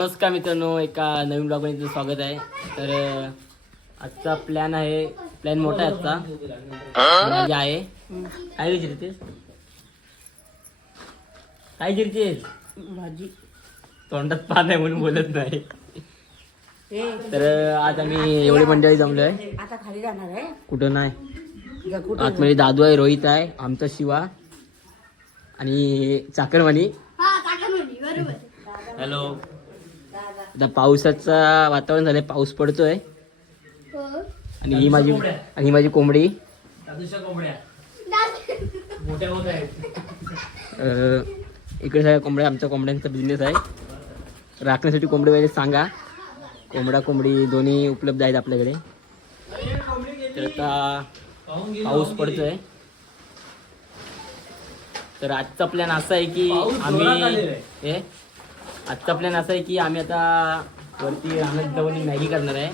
नमस्कार मित्रांनो, एका नवीन ब्लॉगमध्ये तुमचं स्वागत आहे. तर आजचा प्लॅन मोठा आहे आजचा. माझी आहे काय जिरतेस काय जिरतेस भाजी तोंडात पान आहे म्हणून बोलत नाही. तर आज आम्ही एवढी मंडळी जमलोय. आता खाली जाणार आहे कुठं नाही, आतमध्ये दादू आहे, रोहित आहे, आमचा शिवा आणि चाकरवाणी. हॅलो. आता पावसाचा वातावरण झालंय, पाऊस पडतोय. आणि ही माझी कोंबडी. इकडे सगळ्या कोंबड्या, आमच्या कोंबड्यांचा बिझनेस आहे. राखण्यासाठी कोंबडी पाहिजे सांगा. कोंबडी दोन्ही उपलब्ध आहेत आपल्याकडे. तर आता पाऊस पडतोय. तर आजचा प्लॅन असा आहे की आम्ही आता वरती राहण्यात जाऊन मॅगी करणार आहे.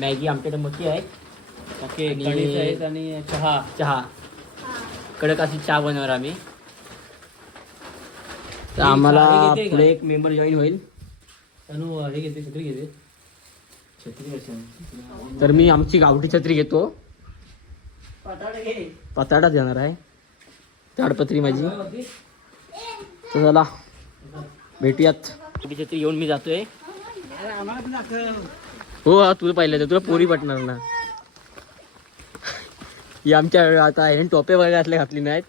मॅगी आमच्याकडे मकी आहे आणि चहा कडक अशी चहा बनवणार आम्ही. तर आम्हाला पुढे एक मेंबर जॉईन होईल. तर मी आमची गावठी छत्री घेतो. पताडाच घेणार आहे, ताडपत्री माझी. तर चला भेटूयात. छत्री येऊन मी जातोय. हो तुला पाहिलं, तुला पोरी पटणार ना. ही आमच्या आता हे टोपे वगैरे असले घातली नाहीत.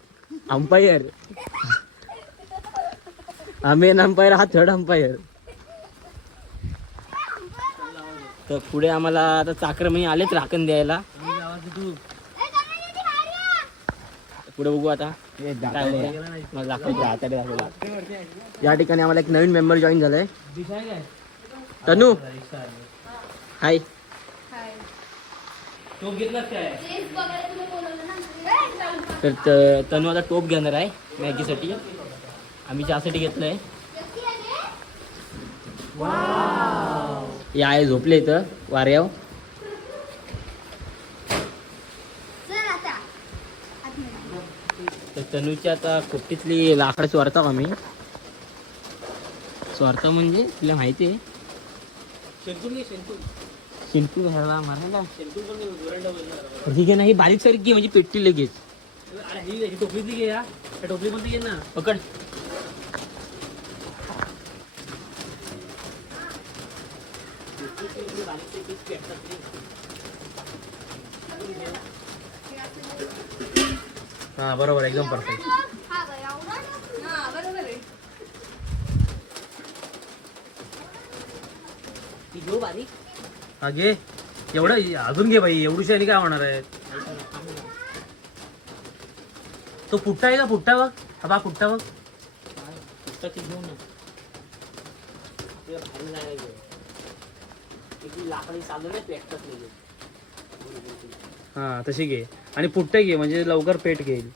अंपायर मेन अंपायर, हा थर्ड अंपायर. तर पुढे आम्हाला आता चाकरमणी आलेच राखण द्यायला. पुढे बघू आता काय या ठिकाणी आम्हाला एक नवीन मेंबर जॉईन झालाय. तनू हाय. तर तनू आता टोप घेणार आहे मॅगीसाठी. आम्ही चहासाठी घेतलंय. या आहे झोपले इथं वाऱ्यावर. तर तनूची आता खोपटीतली लाकडं चोरता आम्ही. चोरता म्हणजे तुला माहिती आहे शिंटू ह्याला मारायला. ठीक आहे ना, ही बारीक सारीक घे म्हणजे पेटती लगेच. टोपलीतली घे, या टोपली पण घे ना, पकड. हा बरोबर, एकदम परफेक्ट. हा घे, एवढं अजून घे बाई, एवढी शानी काय होणार आहे. तो पुट्टा आहे का, पुट्टा बघ. हा बा पुट्टा बघ. हा तशी घे आणि पुट्टे घे म्हणजे लवकर पेट घेईल.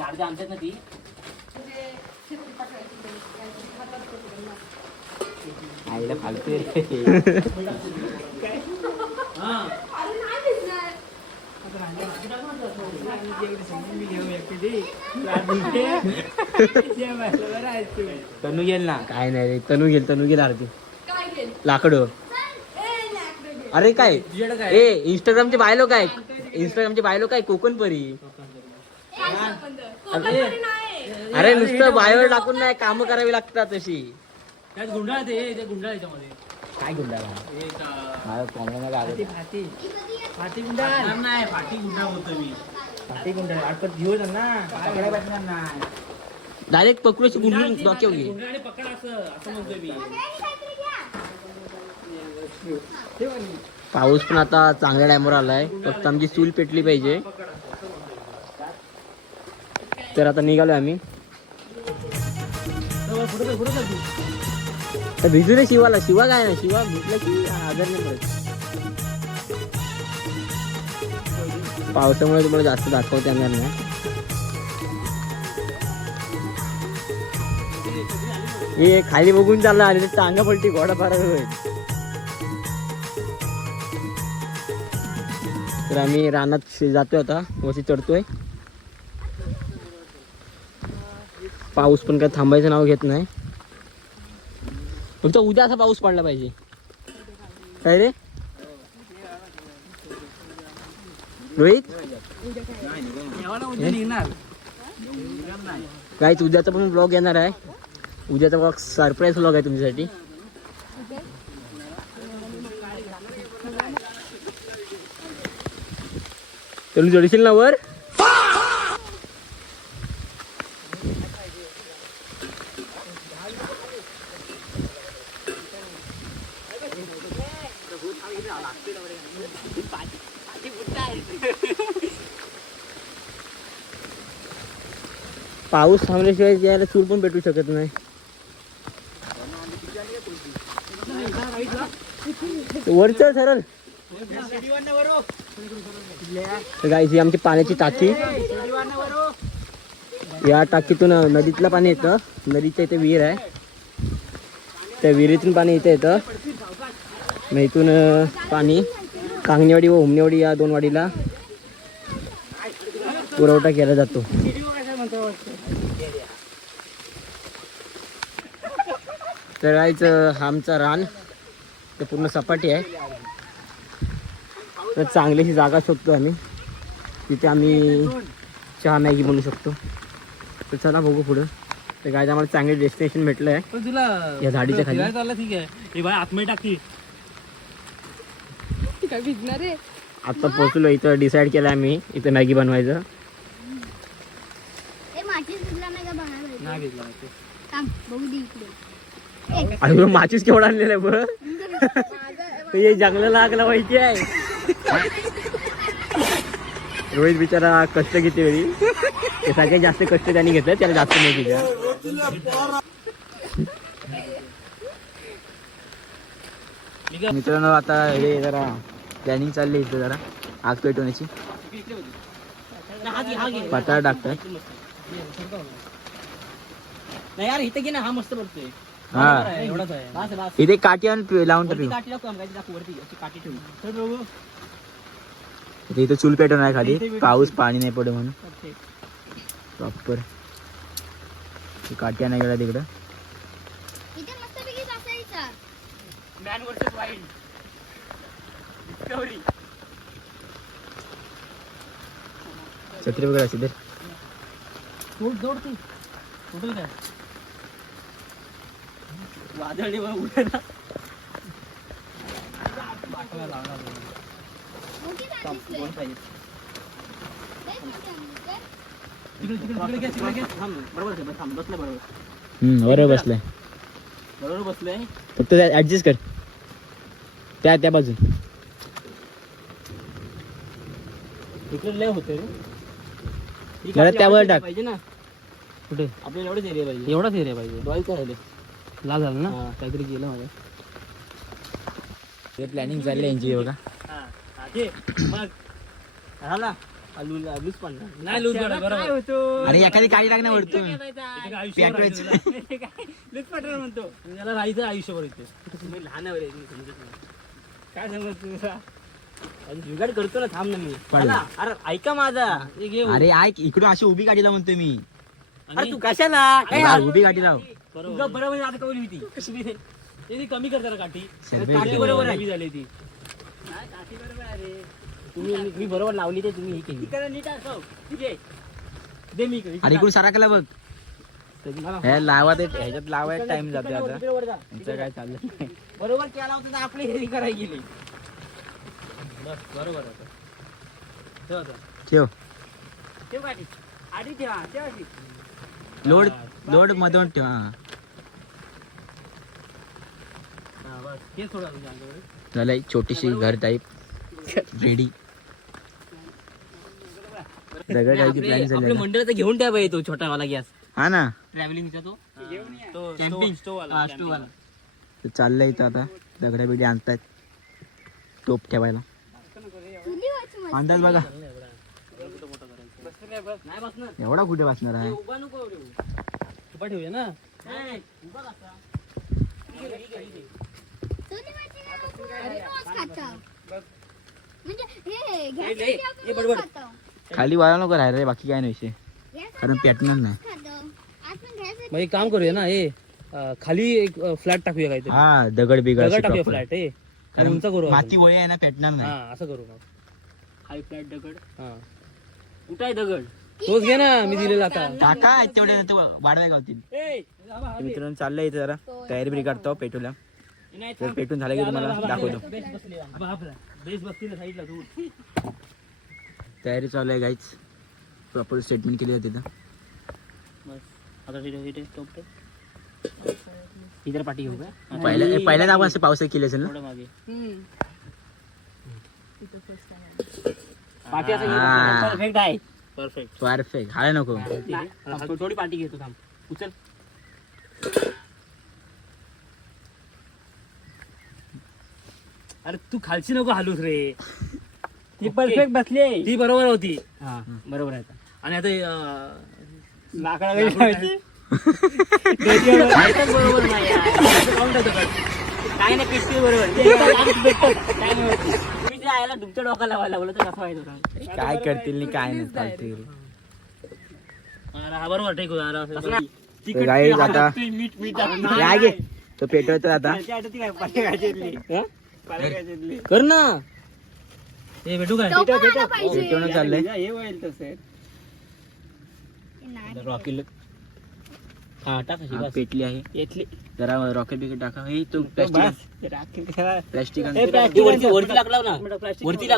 अर्ध्या आमच्यात ना ती आईला फालतू तनू गेल ना. काय नाही रे, तनू गेल अर्धी लाकडं. अरे काय इंस्टाग्रामचे बायलो काय कोकणपरी. अरे नुसतं बायोवर टाकून नाही, काम करावी लागतात तशी. गुंडाळ काय गुंडाळ डायरेक्ट पकडूची गुंडळून डोक्यावर घे. पाऊस पण आता चांगल्या टायमावर आलाय, फक्त आमची चूल पेटली पाहिजे. तर आता निघालोय आम्ही. तर भिजू रे शिवा काय ना, शिवा भिजला की आजार नाही पडत. पावसामुळे तुम्हाला जास्त दाखवता येणार नाही. हे खाली बघून चालला आणि टांगा पलटी घोडा फार होईल. तर आम्ही रानात जातोय आता, वरती चढतोय. पाऊस पण काय थांबायचं नाव घेत नाही. फक्त उद्या असा पाऊस पडला पाहिजे. काय रे रोहित? काय उद्याचा पण ब्लॉग येणार आहे. उद्याचा ब्लॉग सरप्राईज ब्लॉग आहे तुमच्यासाठी. तुम्ही जोडशील ना वर? पाऊस थांबल्याशिवाय यायला चूल पण पेटू शकत नाही. वरचं सरळ गाईस, ही आमची पाण्याची टाकी. या टाकीतून नदीतलं पाणी येतं. नदीच्या इथे विहीर आहे. त्या विहिरीतून पाणी इथे येतं. मग इथून पाणी कांगणेवाडी व हुमनेवाडी या 2 वाडीला पुरवठा केला जातो. तर गाईच, हा आमचा रान ते पूर्ण सपाटी आहे. तर चांगलीशी जागा शोधतो आम्ही. तिथे आम्ही चहा मॅगी बनवू शकतो. तर चला बघू पुढं. तर गाईज, आम्हाला चांगले डेस्टिनेशन भेटलं आहे या झाडीच्या खाली. ठीक आहे. हे बाय आतमध्ये टाकी काय भिजणार आहे? आता पोहोचलो. इथं डिसाईड केलं आम्ही इथं मॅगी बनवायचं. नाही घेतला अरे माचीस केवढा आणलेला आहे बरं. हे जंगलाला लागला माहिती आहे. रोहित बिचारा कष्ट किती वेळी. ते सगळ्यात जास्त कष्ट त्यांनी घेतलं, त्याला जास्त नाही दिलं. मित्रांनो, आता हे जरा प्लॅनिंग चालली इथं जरा आग पेटवण्याची. पटार टाकतात. नाही यार, इथे घे ना. हा मस्त पडतोय. हा, एवढाच आहे. बस बस. इथे काठी आणून लावून वरती टाकू. काठी दाखव, वरती अशी काठी ठेवू. इथे चूल पेटवून आहे खाली. पाऊस पाणी नाही पडे म्हणून प्रॉपर. काठी नाही गेला तिकडं. Man versus wild. डिस्कव्हरी. छत्री वगैरे असेल तर जोड ती कुठे काय वादळी उडे ना. कोण पाहिजे? बरोबर थांब. बसलं बरोबर. बरोबर बसलाय. बरोबर बसलंय. फक्त ऍडजस्ट कर त्या बाजून. इकडे लय होते रे. मला त्यावर टाक. पाहिजे ना. कुठे? आपल्याला एवढंच एरिया पाहिजे. एवढाच एरिया पाहिजे. डॉईचं राहिले. लाल झालं ना. काहीतरी केलं माझ्या. ते प्लॅनिंग चालली यांची बघा. मग झाला. लूज पण नाही लूज बरोबर. आणि एखादी काळी टाकण्या वरतून पेटवायचं. लूज पटणार म्हणतो. त्याला राहायचं आयुष्यभर इथे. तुम्ही लहान आहे रे, समजत नाही. काय सांगत तुझा जुगाड करतो ना. थांब ना मी. पडला. अरे ऐका माझा. अरे ऐक, इकडून अशी उभी गाडीला म्हणतोय मी. अरे तू कशाला उभी गाडी लाव. बरोबर. आता कवली होती. ते कमी करताना काठी. काठी बरोबर आहे. झाली ती. काठी बरोबर आहे रे. मी बरोबर लावली ते तुम्ही हे केली. नीट असो. ठीक आहे. दे मी. आणि इकडून साराकला बघ. मला हे लावा ते ह्याच्यात लावायला टाइम जाते आता. यांचं काय चाललं नाही. बरोबर केला होता तर आपली हेरी करायला गेली. बरोबर आहे. ठेव. ठेव काठी. आधी ठेवा. ठेवा आधी. लोड मधून ठेव. हा, बस हे सोडा तुझ्या अंगावर. झालं एक छोटीशी घर टाईप रेडी. दगड टाईपची प्लॅन आपल्या झाली. मंडळाचा घेऊन ठेवा येतो छोटा वाला गॅस. हा ना, ट्रॅव्हलिंगचा तो तो कॅम्पिंग स्टोवाला. स्टोवाला. तर चाललंय इथं आता. दगड्या बिडी आणतायत टोप ठेवायला. अंदाज बघा नाही बसणार. एवढा कुठे बसणार आहे. उभा नको एवढे. उभा ठेवूया ना. नाही, उभा बसा. खाली वाळा नको राहायला रे, बाकी काय नाही विषय. कारण पेटणार नाही. मग एक काम करूया ना हे खाली एक फ्लॅट टाकूया काहीतरी. हा दगड बिगड दगड अशी टाकूया proper. फ्लॅट आणि उंच करू आपण. माती वळी आहे ना पेटणार हा नाही. असं करू मग. हाय फ्लॅट दगड. हा कुठं आहे दगड? तोच घे ना मी दिलेला आता. काका तेवढ्या वाढवाय गावतील. मित्रांनो चाललंय इथे जरा तयारी बिरी करतो पेटूला. तर पेटून झालं की तुम्हाला दाखवतो. बेस बसतील साईडला तू. तयारी चालू आहे गाईच. प्रॉपर स्टेटमेंट केली आहे तिथं. बस आता तिथे स्टॉप कर. इतर पाठी घेऊ का? पहिल्यांदा आपण असं पावसाळ्यात केली असेल ना. थोडं मागे. पाठी असं हा. परफेक्ट आहे. परफेक्ट. परफेक्ट हाय नको. थोडी पाठी घेतो थांब. उचल. अरे तू खालची नको हालूस रे. ती परफेक्ट बसली. ती बरोबर होती. हा बरोबर आहे. आणि आता लाकडा बरोबर नाही काय नाही पेटते बरोबर. काय नाही होत. तुम्ही त्या आयला तुमच्या डोका लावायला बोलत तर कसं व्हायचं सांग. काय करतील नाही काय नाही चालतील. हा बरोबर ठीक होता. तर गाईज आता मीठ मीठ या घे. तो पेटवतो आता. कर ना. हे भेटू काय? पेटवणं चाललंय. हे होईल तसं. रॉकेल हा टाक अशी हा, बस. पेटली आहे. येतली. जरा रॉकेट बिकेट टाका. हे तो बस. प्लॅस्टिक राखेल कशाला? प्लॅस्टिक वरती लाकड लाव ना. वरती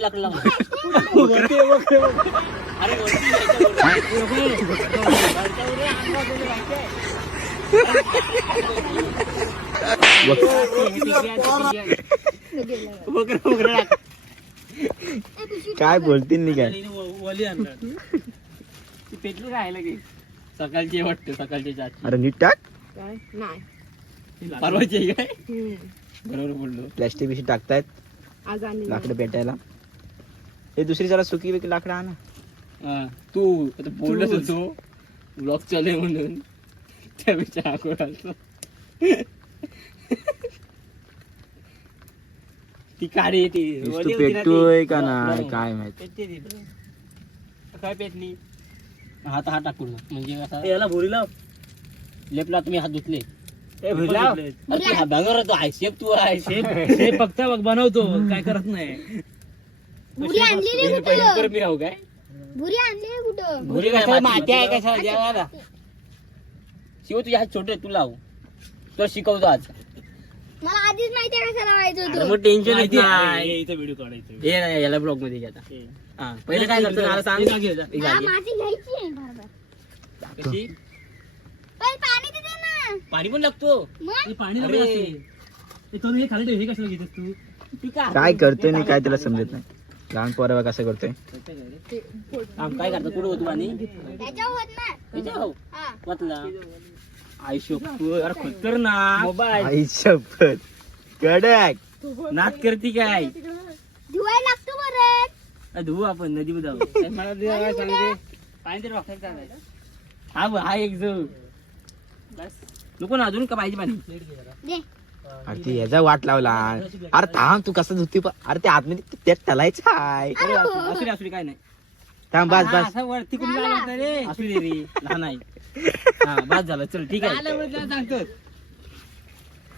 लाकड लाव ना. अरे काय बोलतील नाही काय. वली आणलं. पेटली राहायला की सकाळची वाटतं सकाळची चाट. अरे नीट टाक. काय नाही परवाची काय बरोबर बोललो. प्लॅस्टिक बिस्टिक टाकतायत आज आणि लाकडं पेटायला. हे दुसरी जरा सुकी बिकी लाकडं आणा. हा, तू आता बोलत होतो ब्लॉग चालू आहे म्हणून त्यापेक्षा आकोड असतो. ती काळी ती नुसतं पेटतोय का नाही काय माहिती. काय पेटली. हात हात टाकून म्हणजे आता याला भुरी लाव. लेपला तुम्ही हात धुतले. भुरी लाव. अरे तू हा भांगर होतो आहे शेप तू आहे शेप. हे फक्त बनवतो काय करत नाही. भुरी आणलेली पहिली कुठं? कर मी राहू काय भुरी आणलेली कुठं? भुरी कशा माती आहे कशा जेवायला. शिव तुझे हात छोटे तू लाव. तो शिकवतो आज. मला आधीच माहिती आहे कशाला व्हायचं अरे होतं. मग टेन्शन माहिती आहे. नाही. इथं व्हिडिओ काढायचं. हे नाही याला ब्लॉग मध्ये घे आता. हा पहिले काय करतो मला सांग. एक हा, जागी. माती घ्यायची आहे बरोबर. कशी पण पाणी तिथे ना पाणी पण लागतो. मग हे पाणी अरे. नको असते. हे तो हे खाली ठेव. हे कशाला घेतेस तू? ती का काय करतोय नाही काय त्याला समजत नाही. लहान पोरावा कसं करतोय. काम काय करतो कुठं होतो पाणी त्याच्यावर होत ना. याच्या भाऊ हा. वाचला आयुष्य अरे खतरनाक मोबाईल आई शपथ कडक. नाच करती काय धुवायला लागतो परत. धुवू आपण नदी जाऊ. मला तुला काय सांगते पाणी तरी वापरायचं चालायचं. हा बघ, हा एक जो बस नको ना अजून का पाहिजे पाणी. दे. अरे ते याचा वाट लावला. अरे थांब तू कसं धुती. अरे ते आतमध्ये त्यात तलायचं आहे. अरे असू दे असू दे काय नाही. थांब बस हा, बस. असं वरती कुठून आलं होतं रे. असू दे रे लहान आहे. हा बस झालं चल ठीक आहे. सांगतो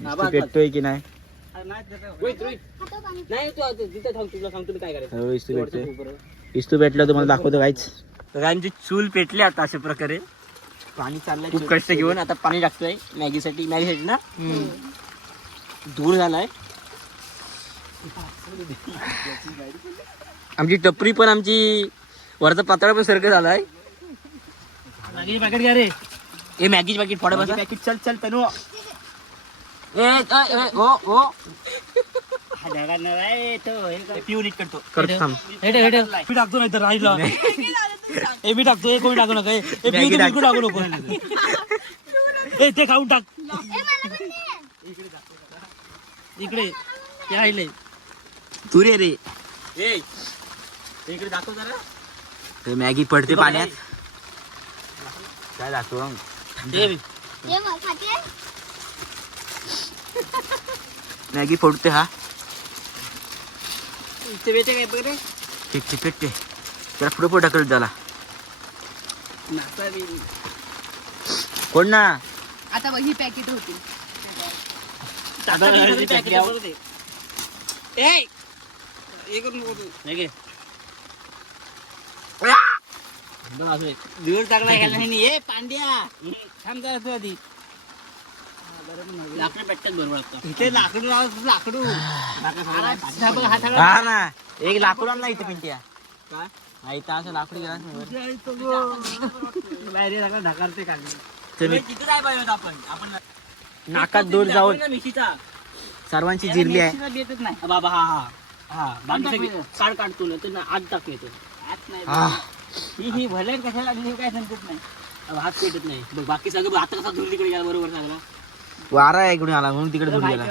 नुसतं पेटतोय की नाही. हातावर पाणी. नाही तू आता तिथे थांब तुला सांगतो मी काय करायचं. हो, इस्तू पेटतोय. इस्तू पेटलं तुम्हाला दाखवतो काहीच. सगळ्यांची चूल पेटली आता अशा प्रकारे. पाणी चाललंय खूप कष्ट घेऊन आता पाणी टाकतोय मॅगीसाठी ना धूर झालाय. आमची टपरी पण आमची वरचा पातळ पण सारखं झालाय. मागे पॅकेट घ्या रे. हे मॅगीच पॅकेट फोडा बसा. पॅकेट चल चल तनु. पिऊ नीट करतो. हे मी टाकतो नाही तर राहिला. हे मी टाकतो. हे कोणी टाकू नका. हे पिऊ तू टाकू नको. हे ते खाऊन टाक. इकडे ते राहिले. तू रे रे. इकडे दाखव जरा. ते मॅगी पडते पाण्यात. काय दाखव. दे मग खाते. मॅगी फोडते हा. इथे बेटे काय बघ रे. पेटते पेटते. त्याला पुढे पुढे ढकलत झाला. कोण ना आता बघ ही पॅकेट होती दिवस चांगला घ्यायला नाही पांड्या थांब जरा तू आधी लाकडं भेटतात बरोबर आता इथे लाकडू लाकडू हा ना एक लाकूड आणला इथे पिंट्या काय हा इथं असं लाकूड गेला ढाकारते काढले चल किती काय पाहिजे आपण आपण नाकात दूर जाऊन मिशीचा सर्वांची जिरली आहे येतच नाही बाबा हा हा हा बाकी सगळी काढ काढतो ना तर आत टाक येतो आत नाही ही भले कशाला काय समजत नाही हात पेटत नाही बघ बाकी सगळं आता कसा दूर तिकडे गेला बरोबर चांगला वारा आहे इकडून आला म्हणून तिकडे दूर गेला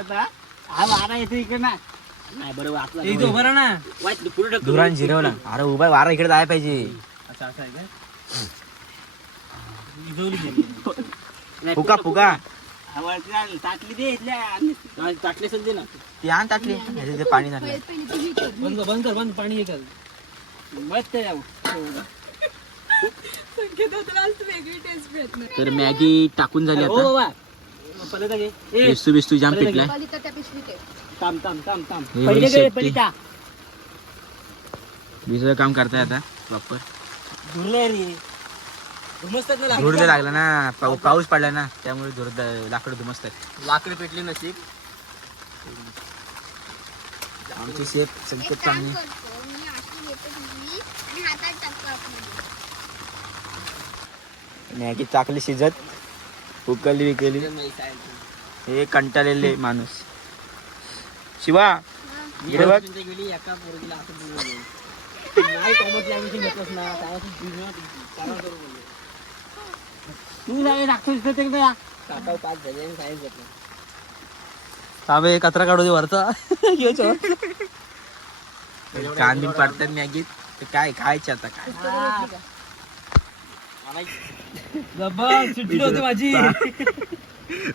हा वारा येतो इकडे ना नाही बरोबर आपला उभा ना वाईट पुढे धुरान जिरवला अरे उभा वारा इकडे जायला पाहिजे असं असं आहे फुका फुका ताटली दे इथल्या ताटली सध्या ना ती आण ताटली ह्याच्यात पाणी झालं बंद बंद कर बंद पाणी हे कर मस्त वेगळी टेस्ट भेटणार तर मॅगी टाकून झाली हो आता बाबा पहिले तर घे. ए, बिस्तू बिस्तू जाम पिटलाय पलिता त्या पिशवीत आहे थांब थांब थांब थांब हे पहिले घे, safety. पहिले टाक. बिजूचं काम करताय आता प्रॉपर धुरलंय रे धुमसतात ना धूर ते लागला ना पाऊस पडला ना त्यामुळे धूर लाकडं धुमसतात लाकडं पेटली नशीब आमचे शेफ संकेत एक काम चांगले करतो मी अशी घेते पिशवी आणि हातात टाकतो आतमध्ये. मॅगी चाकली शिजत उकळली विकली हे कंटाळलेले माणूस शिवा इकडे बघ गेली एका पोरगीला असं बोलवलं. नाही कॉमर्स लँग्वेज घेतलंस ना त्याला तू बिझनेस करावं करू बोलले. तू जावे लागतो तिथे काका 5 झाले आणि सायन्स घेतलं ताबे कचरा काढू दे वरचा कांदी पडतात मॅगीत तर काय खायचे आता काय जबर सुट्टी होती माझी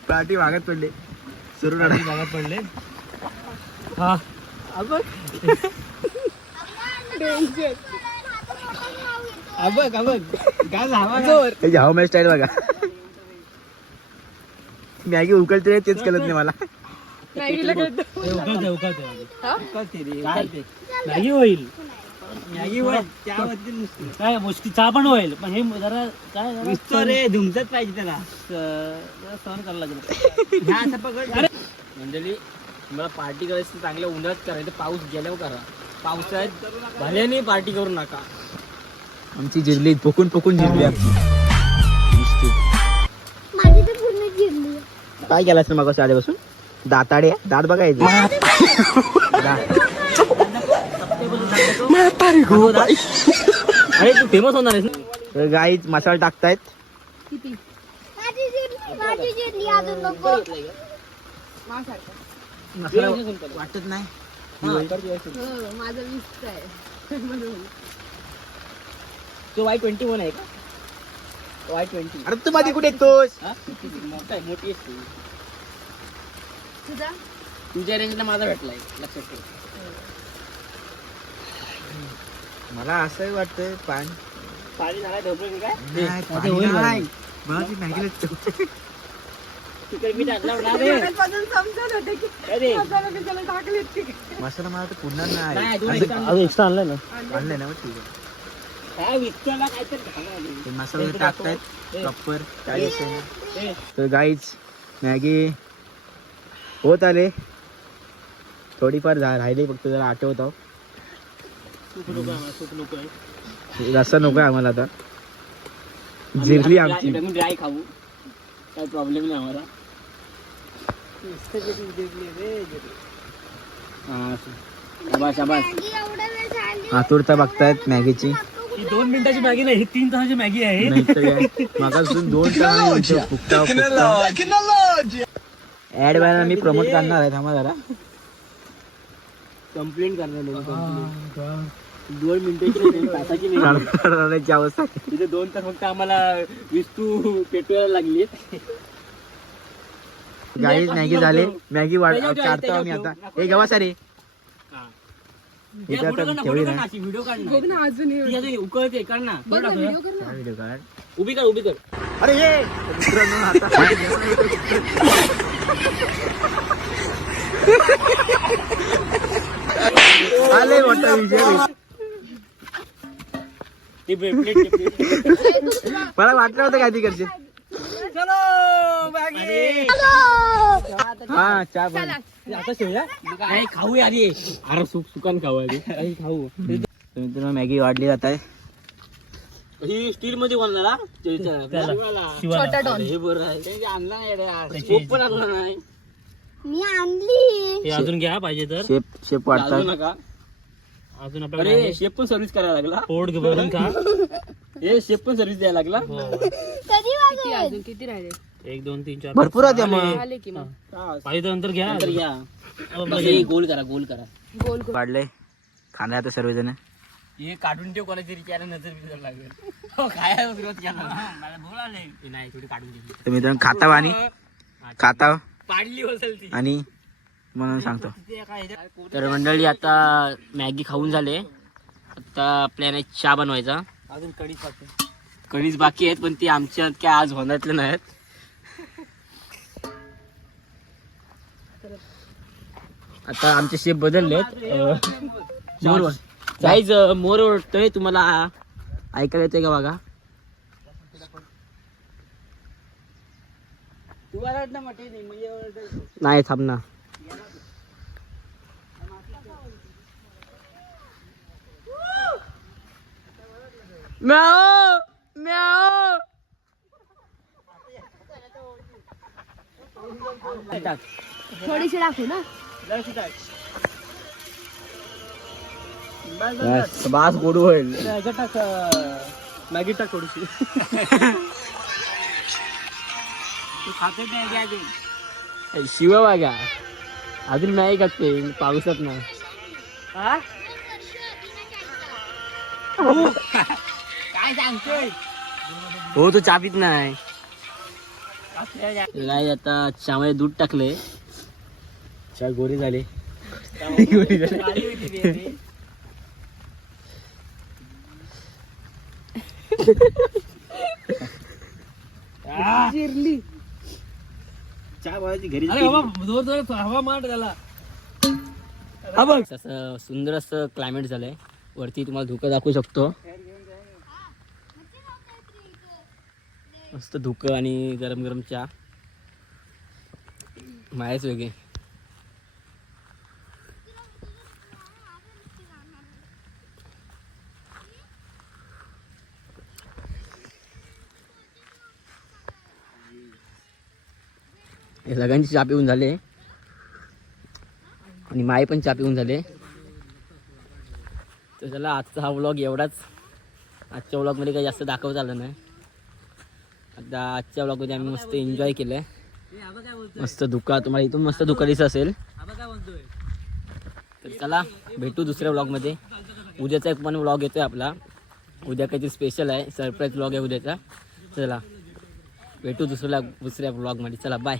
पाठी मागत पडले सुरू भागात पडले हा अबक गाज हवा हाव मॅच स्टाईल बघा मॅगी उकळते तेच कळत नाही मला उकळते मॅगी होईल मॅगी वर त्यावरती नुसतं काय मुश्किल चहा पण होईल पण हे जरा काय जरा नुसतं रे धुमचंच पाहिजे त्याला जरा सहन करायला लागेल ह्या असं पकड मंडळी मला पार्टी करायची तर चांगल्या उन्हाळ्यात करायचं पाऊस गेल्यावर करा पावसाळ्यात भल्याने पार्टी करू नका आमची जिरली फुकून जिरली आमची माझी तर पूर्ण जिरली आहे. काय केलास ना मग आल्यापासून दाताडे दात बघायचे अरे तू फेमस होणार आहेस ना गाईच मसाला टाकतायत किती माझी जिरली अजून नको. मसाला वाटत नाही हो माझं 20 आहे म्हणून तो Y21 आहे का Y20 अरे तू मध्ये कुठे येतोस हा मोठा आहे मोठी असते तुझा तुझ्या रेंजला माझा भेटलाय लक्षात ठेव मला असं वाटतंय पाणी झाला ढोबळी काय तिकडे मी टाकला होता रे पासून समजत होते की अरे मसाला बिसाला टाकलेत की काय. मसाला मला तर पुन्हा नाही, नाही दोन असं ठिकाणी. अजून एक्स्ट्रा आणलाय ना आणलंय ना मग ठीक आहे काय विकताना काहीतरी घाला आधी. ते मसाला टाकतायत प्रॉपर काय दिसतंय ए, तर गाईच मॅगी होत आले थोडीफार राहिली फक्त जरा आठवत आहो सूप नको आम्हाला, सूप नको आहे. रस्सा नको आम्हाला आता जिरली आमची आम्ही ड्राय खाऊ काही प्रॉब्लेम नाही आम्हाला हा, शाबास शाबास मॅगी एवढा वेळ झाली. आतुरता बघतायत मॅगीची ही 2 मिनिटाची मॅगी नाही ही 3 तासाची मॅगी आहे मागासून 2 तास ऍड व्हायला मी प्रमोट करणार आहे थांबा जरा कंप्लेंट करणार नाही 2 मिनिटाची तासाची नाही रडण्याची अवस्था तिथे 2 तास फक्त आम्हाला विस्तू पेटवायला लागली गाईच मॅगी झाले मॅगी काढतो आम्ही आता हे गवा सारे व्हिडिओ काढ बघ ना अजून उकळते काढ ना बघ ना व्हिडिओ कर ना व्हिडिओ काढ उभी कर अरे ये मित्रांनो आता आले मोठा विषय मला वाटलं होतं काय ती करते हा चहा पण आता शेवया नाही खाऊया आधी अरे सुकान खाऊ आधी काही खाऊ मित्रांनो मॅगी वाढली जात आहे ही स्टील मध्ये बनला छोटा डॉन. हे बरं आहे त्यांनी आणला नाही रे. स्कोप पण आणला नाही मी आणली. हे अजून घ्या पाहिजे तर शेप जाऊ वाढतात नका अजून अरे आपल्याकडे शेप पण सर्व्हिस करायला लागला पोट भरून खा हे शेप पण सर्व्हिस द्यायला लागला कधी वाजले? अजून किती राहिले 1 2 3 4 भरपूर होते मग आले की मग पाहिजे तर नंतर घ्या नंतर घ्या हे गोल करा गोल करा गोल वाढले खाणार आता सर्वजण हे काढून ठेव कोणाची रिचार्ज नजर बिजर लागेल हो काय विरोध केला मला बोलाले नाही थोडी काढून ठेव तर मित्रांनो खाताव आणि खाताव पाडली होईल ती आणि म्हणून सांगतो तर मंडळी आता मॅगी खाऊन झाले आता प्लॅन आहे चहा बनवायचा अजून कढी खाते कणीस बाकी आहेत पण ती आमच्या काय आज होण्यातले नाहीत आता आमचे शेप बदललेत मोर गाईज मोर ओळखतोय तुम्हाला ऐकायला येतंय का बघा नाही थांब ना म्याओ म्याओ थोडीशी टाकू ना बास गोड होईल टाक मॅगी टाक थोडीशी शिव बघा अजून नाही का ते पावसात नाही काय सांगतोय हो तो चहा पित नाही काय आता चहामध्ये दूध टाकले चहा गोरी झाले गोरी झाले जिरली चहा बनवायची घरी अरे बाबा जोर जोर हवा मार त्याला हा बघ असं सुंदर असं क्लायमेट झालंय वरती तुम्हाला धुकं दाखवू शकतो मस्त धुकं आणि गरम गरम चहा मायच वेगळे हे सगळ्यांची चहा पिऊन झाले आणि माय पण चहा पिऊन झाले तर चला आजचा हा व्लॉग एवढाच आजच्या व्लॉगमध्ये काही जास्त दाखवता आलं नाही आता आजच्या व्लॉगमध्ये आम्ही मस्त एन्जॉय केलं आहे मस्त धुका तुम्हाला इथून मस्त धुका दिसत असेल तर चला भेटू दुसऱ्या व्लॉगमध्ये उद्याचा एक पण व्लॉग येतो आहे आपला उद्या काहीतरी स्पेशल आहे सरप्राईज व्लॉग आहे उद्याचा चला भेटू दुसऱ्या व्लॉगमध्ये चला बाय